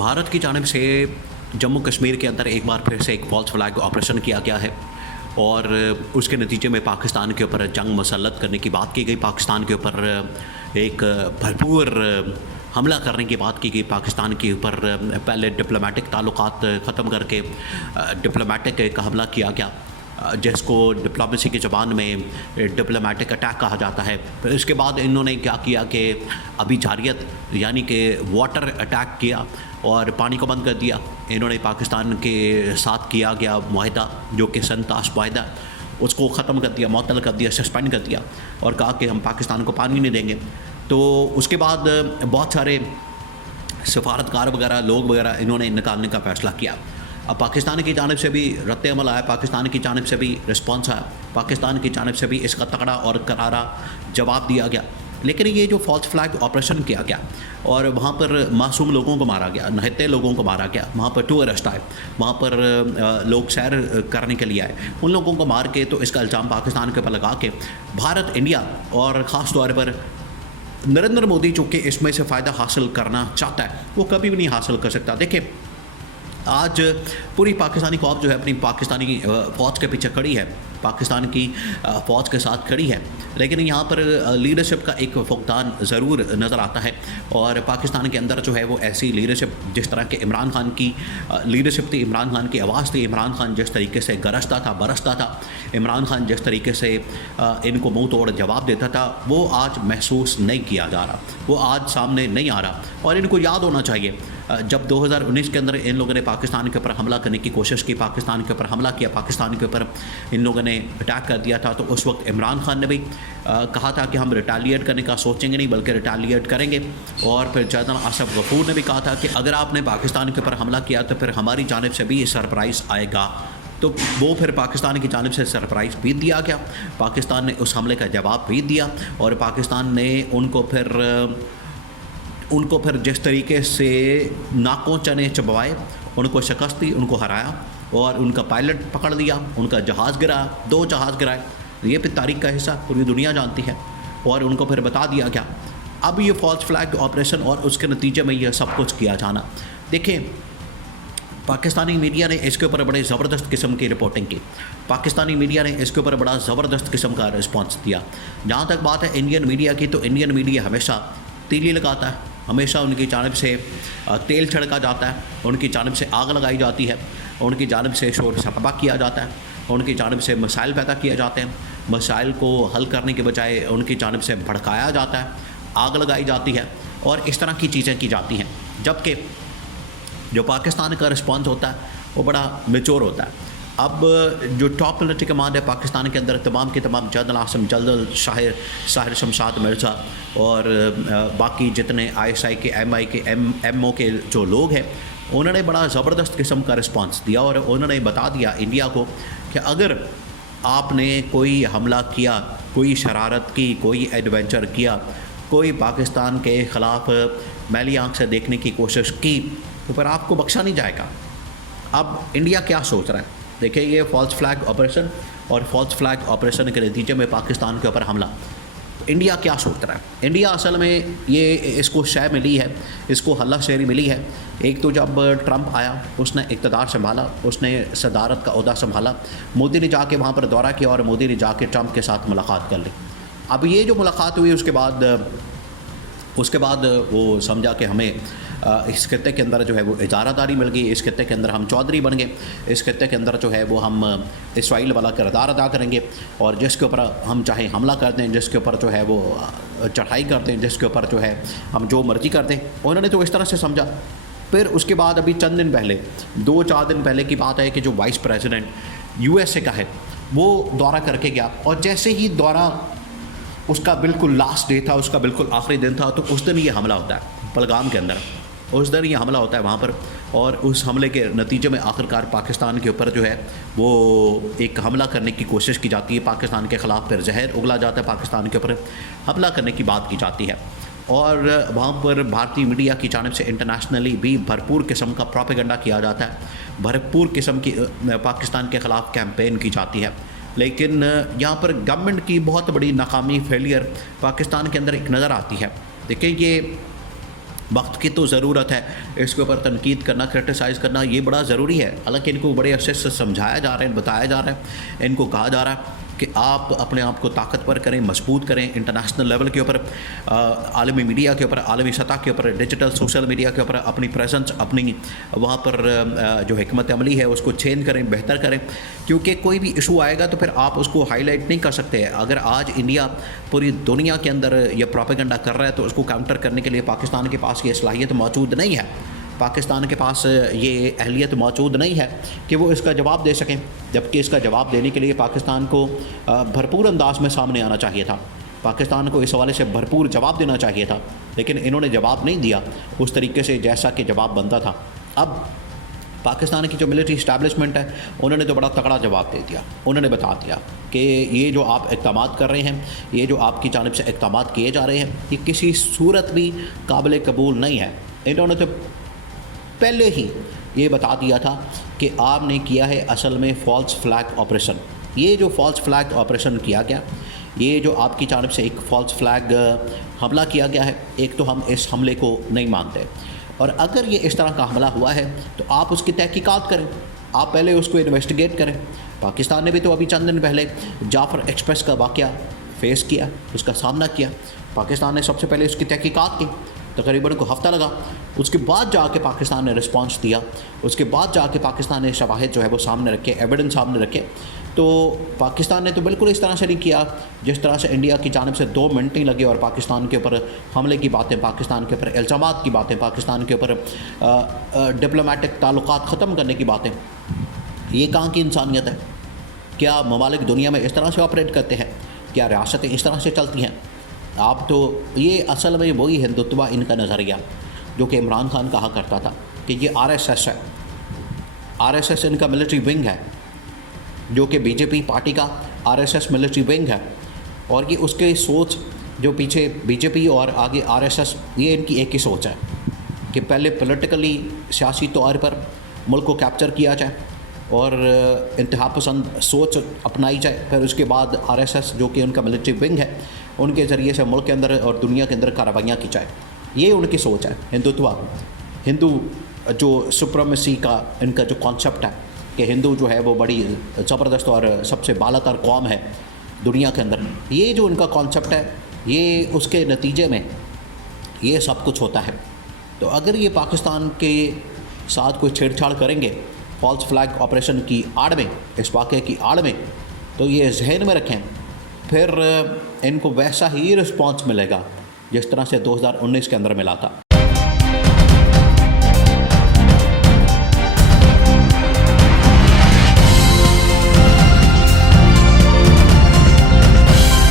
भारत की जानिब से जम्मू कश्मीर के अंदर एक बार फिर से एक फॉल्स फ्लैग ऑपरेशन किया गया है और उसके नतीजे में पाकिस्तान के ऊपर जंग मसलत करने की बात की गई। पाकिस्तान के ऊपर एक भरपूर हमला करने की बात की गई। पाकिस्तान के ऊपर पहले डिप्लोमेटिक ताल्लुकात ख़त्म करके डिप्लोमेटिक एक हमला किया गया, जिसको डिप्लोमेसी की ज़बान में डिप्लोमेटिक अटैक कहा जाता है। फिर इसके बाद इन्होंने क्या किया कि अभिजारियत यानी कि वाटर अटैक किया और पानी को बंद कर दिया। इन्होंने पाकिस्तान के साथ किया गया मुआहदा जो कि संतास मुआहदा, उसको ख़त्म कर दिया, मुअत्तल कर दिया, सस्पेंड कर दिया और कहा कि हम पाकिस्तान को पानी नहीं देंगे। तो उसके बाद बहुत सारे सफारतकार वगैरह लोग वगैरह इन्होंने निकालने का फ़ैसला किया। अब पाकिस्तान की जानिब से भी रद्द अमल आया, पाकिस्तान की जानिब से भी रिस्पॉन्स आया, पाकिस्तान की जानिब से भी इसका तगड़ा और करारा जवाब दिया गया। लेकिन ये जो फॉल्स फ्लैग ऑपरेशन किया गया और वहाँ पर मासूम लोगों को मारा गया, नहते लोगों को मारा गया, वहाँ पर टूरिस्ट आए, वहाँ पर लोग सैर करने के लिए आए, उन लोगों को मार के तो इसका इल्ज़ाम पाकिस्तान के ऊपर लगा के भारत, इंडिया और ख़ास तौर पर नरेंद्र मोदी जो कि इसमें से फ़ायदा हासिल करना चाहता है वो कभी भी नहीं हासिल कर सकता। देखिए, आज पूरी पाकिस्तानी कौम जो है अपनी पाकिस्तानी फ़ौज के पीछे खड़ी है, पाकिस्तान की फ़ौज के साथ खड़ी है, लेकिन यहाँ पर लीडरशिप का एक फुकदान ज़रूर नज़र आता है। और पाकिस्तान के अंदर जो है वो ऐसी लीडरशिप, जिस तरह के इमरान खान की लीडरशिप थी, इमरान खान की आवाज़ थी, इमरान खान जिस तरीके से गरजता था, बरसता था, इमरान खान जिस तरीके से इनको मुँह तोड़ जवाब देता था, वो आज महसूस नहीं किया जा रहा, वो आज सामने नहीं आ रहा। और इनको याद होना चाहिए जब 2019 के अंदर इन लोगों ने पाकिस्तान के ऊपर हमला करने की कोशिश की, पाकिस्तान के ऊपर हमला किया, पाकिस्तान के ऊपर इन लोगों ने अटैक कर दिया था, तो उस वक्त इमरान खान ने भी कहा था कि हम रिटालिएट करने का सोचेंगे नहीं बल्कि रिटालिएट करेंगे। और फिर जनरल आसिफ गफूर ने भी कहा था कि अगर आपने पाकिस्तान के ऊपर हमला किया तो फिर हमारी जानिब से भी सरप्राइज़ आएगा। तो वो फिर पाकिस्तान की जानिब से सरप्राइज़ भी दिया गया, पाकिस्तान ने उस हमले का जवाब भी दिया और पाकिस्तान ने उनको फिर जिस तरीके से नाकों चने चबवाए, उनको शिकस्त दी, उनको हराया और उनका पायलट पकड़ लिया, उनका जहाज़ गिराया, 2 जहाज़ गिराए। ये फिर तारीख का हिस्सा पूरी दुनिया जानती है और उनको फिर बता दिया गया। अब ये फॉल्स फ्लैग ऑपरेशन और उसके नतीजे में ये सब कुछ किया जाना, देखें, पाकिस्तानी मीडिया ने इसके ऊपर बड़े ज़बरदस्त किस्म की रिपोर्टिंग की, पाकिस्तानी मीडिया ने इसके ऊपर बड़ा ज़बरदस्त किस्म का रिस्पॉन्स दिया। जहाँ तक बात है इंडियन मीडिया की, तो इंडियन मीडिया हमेशा तीली लगाता है, हमेशा उनकी जानिब से तेल छिड़का जाता है, उनकी जानिब से आग लगाई जाती है, उनकी जानिब से शोर शराबा किया जाता है, उनकी जानिब से मसाइल पैदा किए जाते हैं, मसाइल को हल करने के बजाय उनकी जानिब से भड़काया जाता है, आग लगाई जाती है और इस तरह की चीज़ें की जाती हैं। जबकि जो पाकिस्तान का रिस्पॉन्स होता है वो बड़ा मैच्योर होता है। अब जो टॉप मिलिट्री कमांड है पाकिस्तान के अंदर, तमाम के तमाम जनरल आसिम जल्दल, साहिर शमशाद मिर्ज़ा और बाकी जितने ISI के, MI के, MO के जो लोग हैं, उन्होंने बड़ा ज़बरदस्त किस्म का रिस्पांस दिया और उन्होंने बता दिया इंडिया को कि अगर आपने कोई हमला किया, कोई शरारत की, कोई एडवेंचर किया, कोई पाकिस्तान के ख़िलाफ़ मैली आँख से देखने की कोशिश की, तो फिर आपको बख्शा नहीं जाएगा। अब इंडिया क्या सोच रहा है? देखिए, ये फॉल्स फ्लैग ऑपरेशन और फॉल्स फ्लैग ऑपरेशन के नतीजे में पाकिस्तान के ऊपर हमला, इंडिया क्या सोच रहा है? इंडिया असल में ये इसको शय मिली है, इसको हल्ला शेरी मिली है। एक तो जब ट्रंप आया, उसने इक़्तिदार संभाला, उसने सदारत का ओहदा संभाला, मोदी ने जाके वहाँ पर दौरा किया और मोदी ने जाके ट्रंप के साथ मुलाकात कर ली। अब ये जो मुलाकात हुई उसके बाद वो समझा कि हमें इस खत्ते के अंदर जो है वो इजारादारी मिल गई, इस खत्ते के अंदर हम चौधरी बन गए, इस खत्ते के अंदर जो है वो हम इसराइल वाला किरदार अदा करेंगे और जिसके ऊपर हम चाहे हमला कर दें, जिसके ऊपर जो है वो चढ़ाई कर दें, जिसके ऊपर जो है हम जो मर्जी कर दें। उन्होंने तो इस तरह से समझा। फिर उसके बाद अभी चंद दिन पहले, 2-4 दिन पहले की बात है कि जो वाइस प्रेसिडेंट USA का है वो दौरा करके गया और जैसे ही दौरा, उसका बिल्कुल लास्ट डे था, उसका बिल्कुल आखिरी दिन था, तो उस दिन ये हमला होता है पहलगाम के अंदर, उस दिन ये हमला होता है वहाँ पर। और उस हमले के नतीजे में आखिरकार पाकिस्तान के ऊपर जो है वो एक हमला करने की कोशिश की जाती है, पाकिस्तान के ख़िलाफ़ फिर जहर उगला जाता है, पाकिस्तान के ऊपर हमला करने की बात की जाती है। और वहाँ पर भारतीय मीडिया की जानिब से इंटरनेशनली भी भरपूर किस्म का प्रोपेगेंडा किया जाता है, भरपूर किस्म की पाकिस्तान के ख़िलाफ़ कैंपेन की जाती है। लेकिन यहाँ पर गवर्नमेंट की बहुत बड़ी नाकामी, फेलियर पाकिस्तान के अंदर एक नज़र आती है। देखिए, ये وقت کی تو ضرورت ہے، اس کے اوپر تنقید کرنا، کرٹیسائز کرنا یہ بڑا ضروری ہے. حالانکہ ان کو بڑے عرصے سے سمجھایا جا رہا ہے، بتایا جا رہا ہے، ان کو کہا جا رہا ہے کہ آپ اپنے آپ کو طاقتور کریں، مضبوط کریں، انٹرنیشنل لیول کے اوپر، عالمی میڈیا کے اوپر، عالمی سطح کے اوپر، ڈیجیٹل سوشل میڈیا کے اوپر اپنی پریزنس، اپنی وہاں پر جو حکمت عملی ہے اس کو چینج کریں، بہتر کریں. کیونکہ کوئی بھی ایشو آئے گا تو پھر آپ اس کو ہائی لائٹ نہیں کر سکتے. اگر آج انڈیا پوری دنیا کے اندر یہ پروپیگنڈا کر رہا ہے تو اس کو کاؤنٹر کرنے کے لیے پاکستان کے پاس یہ صلاحیت موجود نہیں ہے. پاکستان کے پاس یہ اہلیت موجود نہیں ہے کہ وہ اس کا جواب دے سکیں. جبکہ اس کا جواب دینے کے لیے پاکستان کو بھرپور انداز میں سامنے آنا چاہیے تھا. پاکستان کو اس حوالے سے بھرپور جواب دینا چاہیے تھا، لیکن انہوں نے جواب نہیں دیا اس طریقے سے جیسا کہ جواب بنتا تھا. اب پاکستان کی جو ملٹری اسٹیبلشمنٹ ہے انہوں نے تو بڑا تگڑا جواب دے دیا. انہوں نے بتا دیا کہ یہ جو آپ اقدامات کر رہے ہیں، یہ جو آپ کی جانب سے اقدامات کیے جا رہے ہیں، یہ کسی صورت بھی قابل قبول نہیں ہے. انہوں نے تو پہلے ہی یہ بتا دیا تھا کہ آپ نے کیا ہے اصل میں فالس فلیگ آپریشن. یہ جو فالس فلیگ آپریشن کیا گیا، یہ جو آپ کی جانب سے ایک فالس فلیگ حملہ کیا گیا ہے، ایک تو ہم اس حملے کو نہیں مانتے. اور اگر یہ اس طرح کا حملہ ہوا ہے تو آپ اس کی تحقیقات کریں، آپ پہلے اس کو انویسٹیگیٹ کریں. پاکستان نے بھی تو ابھی چند دن پہلے جعفر ایکسپریس کا واقعہ فیس کیا، اس کا سامنا کیا. پاکستان نے سب سے پہلے اس کی تحقیقات کی، تقریباً کو ہفتہ لگا. اس کے بعد جا کے پاکستان نے رسپانس دیا، اس کے بعد جا کے پاکستان نے شواہد جو ہے وہ سامنے رکھے، ایویڈنس سامنے رکھے. تو پاکستان نے تو بالکل اس طرح سے نہیں کیا جس طرح سے انڈیا کی جانب سے 2 منٹ نہیں لگے اور پاکستان کے اوپر حملے کی باتیں، پاکستان کے اوپر الزامات کی باتیں، پاکستان کے اوپر ڈپلومیٹک تعلقات ختم کرنے کی باتیں. یہ کہاں کی انسانیت ہے؟ کیا ممالک دنیا میں اس طرح سے آپریٹ کرتے ہیں؟ کیا ریاستیں اس طرح سے چلتی ہیں؟ آپ تو یہ اصل میں وہی ہندوتوا ان کا نظریہ جو کہ عمران خان کہا کرتا تھا کہ یہ RSS ہے. RSS ان کا ملٹری ونگ ہے، جو کہ بی جے پی پارٹی کا RSS ملٹری ونگ ہے. اور یہ اس کے سوچ جو پیچھے بی جے پی اور آگے RSS، یہ ان کی ایک ہی سوچ ہے کہ پہلے پولیٹیکلی سیاسی طور پر ملک کو کیپچر کیا جائے اور انتہا پسند سوچ اپنائی جائے، پھر اس کے بعد RSS جو کہ ان کا ملٹری ونگ ہے ان کے ذریعے سے ملک کے اندر اور دنیا کے اندر کارروائیاں کی جائے. یہ ان کی سوچ ہے. ہندوتوا، ہندو جو سپریمیسی کا ان کا جو کانسیپٹ ہے کہ ہندو جو ہے وہ بڑی زبردست اور سب سے بالا تر قوم ہے دنیا کے اندر، یہ جو ان کا کانسیپٹ ہے، یہ اس کے نتیجے میں یہ سب کچھ ہوتا ہے. تو اگر یہ پاکستان کے ساتھ کوئی چھیڑ چھاڑ کریں گے فالس فلیگ آپریشن کی آڑ میں، اس واقعے کی آڑ میں، تو یہ ذہن میں رکھیں پھر ان کو ویسا ہی رسپانس ملے گا جس طرح سے 2019 کے اندر ملا تھا.